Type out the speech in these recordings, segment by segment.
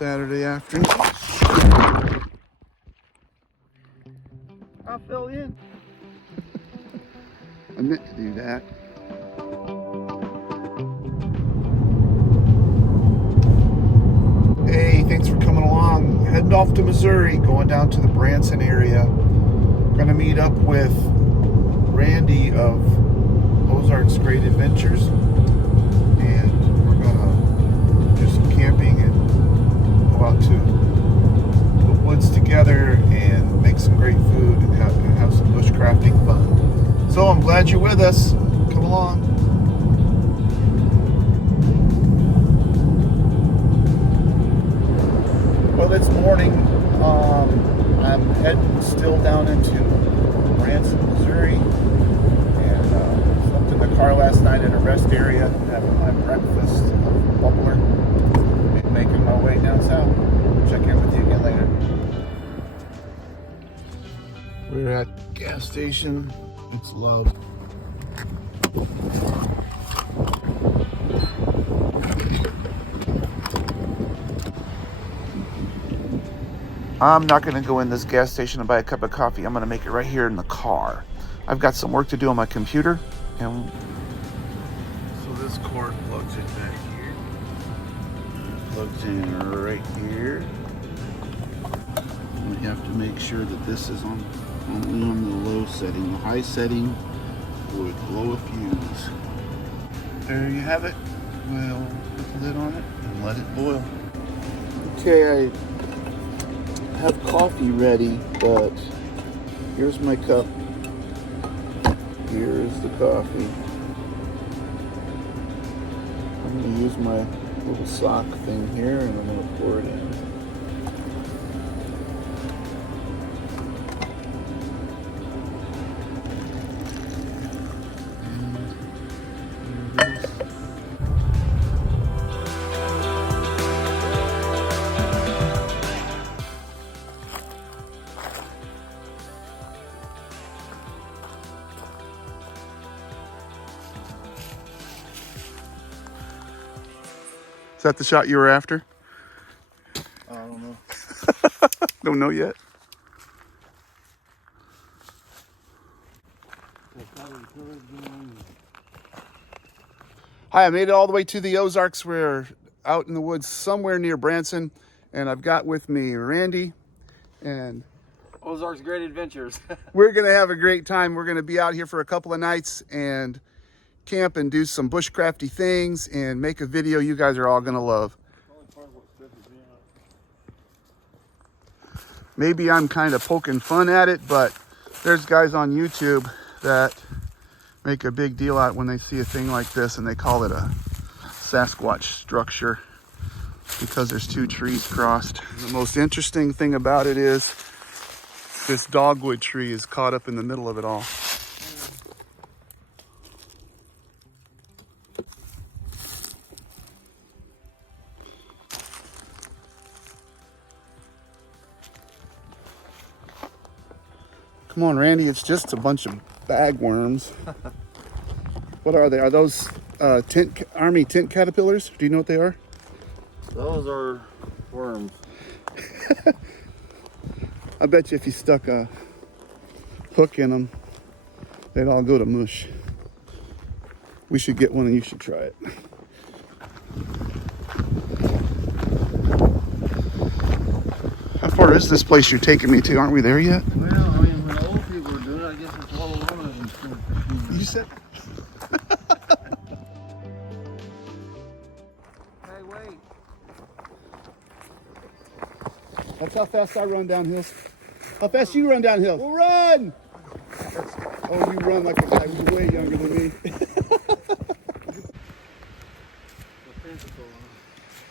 Saturday afternoon. I'll fill in. I meant to do that. Hey, thanks for coming along. Heading off to Missouri, going down to the Branson area. Gonna meet up with Randy of Ozarks Great Adventures, and we're gonna do some camping and go out to the woods together and make some great food and have some bushcrafting fun. So I'm glad you're with us. Come along. Well, it's morning. I'm heading still down into Branson, Missouri, and slept in the car last night in a rest area, having my breakfast bubbler, and making my way down south. Check in with you again later. We're at the gas station. It's loud. I'm not going to go in this gas station and buy a cup of coffee. I'm going to make it right here in the car. I've got some work to do on my computer. And so this cord plugs in back here. Plugs in right here. We have to make sure that this is only on the low setting. The high setting would blow a fuse. There you have it. We'll put the lid on it and let it boil. Okay, I have coffee ready, but here's my cup. Here's the coffee. I'm going to use my little sock thing here, and I'm going to pour it in. Is that the shot you were after? I don't know. Don't know yet. Hi, I made it all the way to the Ozarks. We're out in the woods somewhere near Branson, and I've got with me Randy and Ozarks Great Adventures. we're gonna have a great time. We're gonna be out here for a couple of nights and camp and do some bushcrafty things and make a video you guys are all gonna love. Maybe I'm kind of poking fun at it, but there's guys on YouTube that make a big deal out when they see a thing like this, and they call it a Sasquatch structure because there's two trees crossed. The most interesting thing about it is this dogwood tree is caught up in the middle of it all. Come on, Randy, it's just a bunch of bagworms. What are they? Are those Army tent caterpillars? Do you know what they are? Those are worms. I bet you if you stuck a hook in them, they'd all go to mush. We should get one and you should try it. How far is this place you're taking me to? Aren't we there yet? Well, I mean, when the old people were doing it, I guess it's all one of them. You said... Hey, wait. That's how fast I run down hills. How fast you run down hills? Well, run! Oh, you run like a guy who's way younger than me.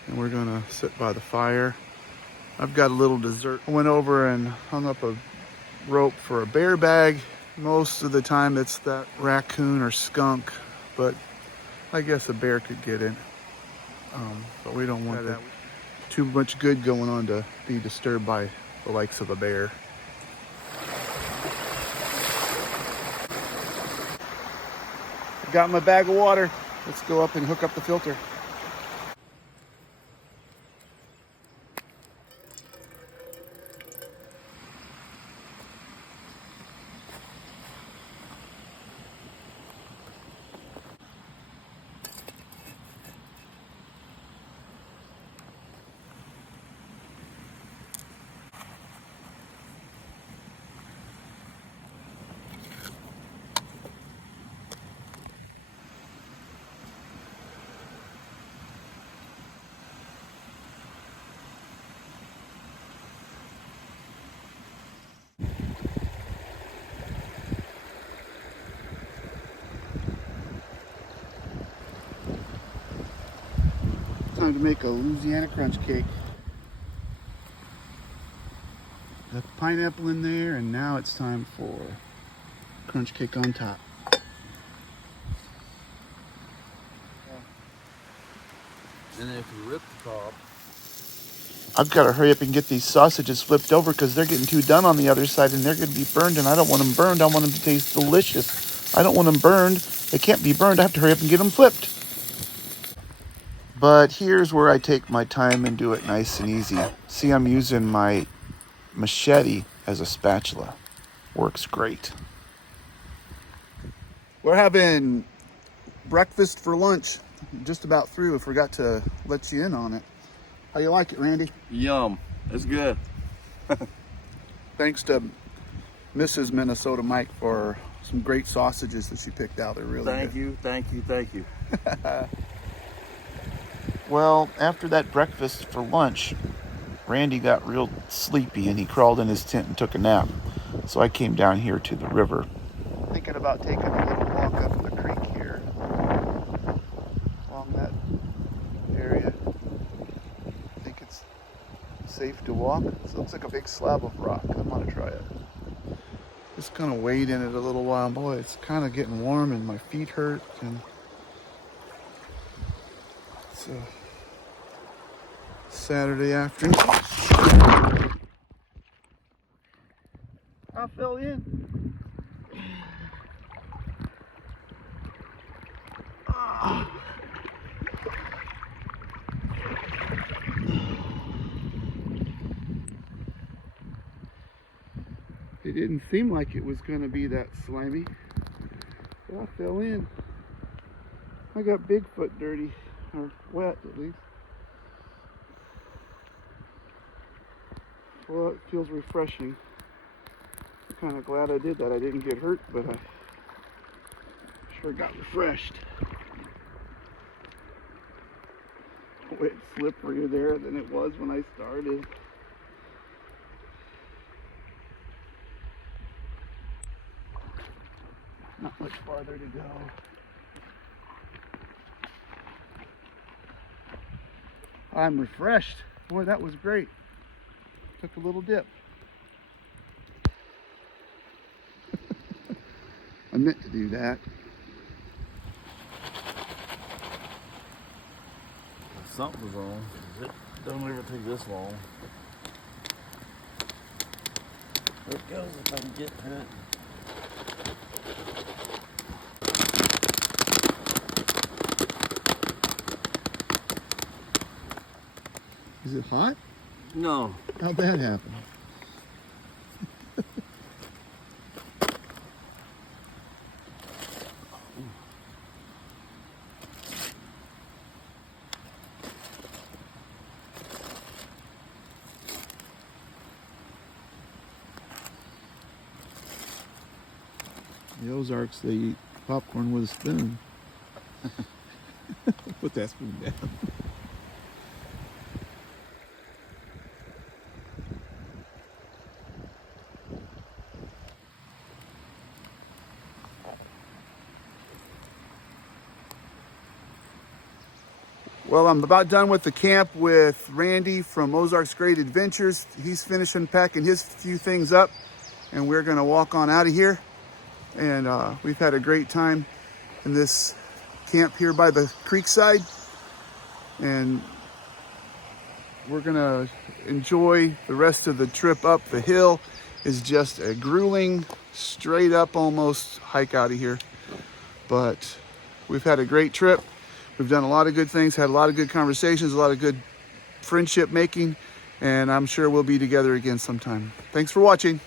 And we're gonna sit by the fire. I've got a little dessert. I went over and hung up a rope for a bear bag. Most of the time it's that raccoon or skunk, but I guess a bear could get in. But we don't want that too much good going on to be disturbed by the likes of a bear. Got my bag of water. Let's go up and hook up the filter. time to make a Louisiana crunch cake. The pineapple in there, and now it's time for crunch cake on top. And then if you rip the top, I've got to hurry up and get these sausages flipped over because they're getting too done on the other side and they're going to be burned, and I don't want them burned. I want them to taste delicious. I don't want them burned. They can't be burned. I have to hurry up and get them flipped. But here's where I take my time and do it nice and easy. See, I'm using my machete as a spatula. Works great. We're having breakfast for lunch. Just about through. I forgot to let you in on it. How you like it, Randy? yum. It's good. Thanks to Mrs. Minnesota Mike for some great sausages that she picked out. They're really good. Thank you. Well, after that breakfast for lunch, Randy got real sleepy and he crawled in his tent and took a nap. So I came down here to the river. Thinking about taking a little walk up the creek here along that area. I think it's safe to walk. It looks like a big slab of rock. I want to try it. Just kind of wade in it a little while. Boy, it's kind of getting warm and my feet hurt. And it's a Saturday afternoon. I fell in. It didn't seem like it was going to be that slimy, but I fell in. I got Bigfoot dirty, or wet at least. Well, it feels refreshing. I'm kind of glad I did that. I didn't get hurt, but I sure got refreshed. Oh, it's slipperier there than it was when I started. Not much farther to go. I'm refreshed. Boy, that was great. Took a little dip. I meant to do that. Something's wrong. It don't ever take this long. There it goes if I can get to it. Is it hot? No. How'd that happen? The Ozarks, they eat popcorn with a spoon. Put that spoon down. Well, I'm about done with the camp with Randy from Ozarks Great Adventures. He's finishing packing his few things up, and we're going to walk on out of here. And we've had a great time in this camp here by the Creekside, and we're going to enjoy the rest of the trip up. The hill is just a grueling, straight up almost hike out of here, but we've had a great trip. We've done a lot of good things, had a lot of good conversations, a lot of good friendship making, and I'm sure we'll be together again sometime. Thanks for watching.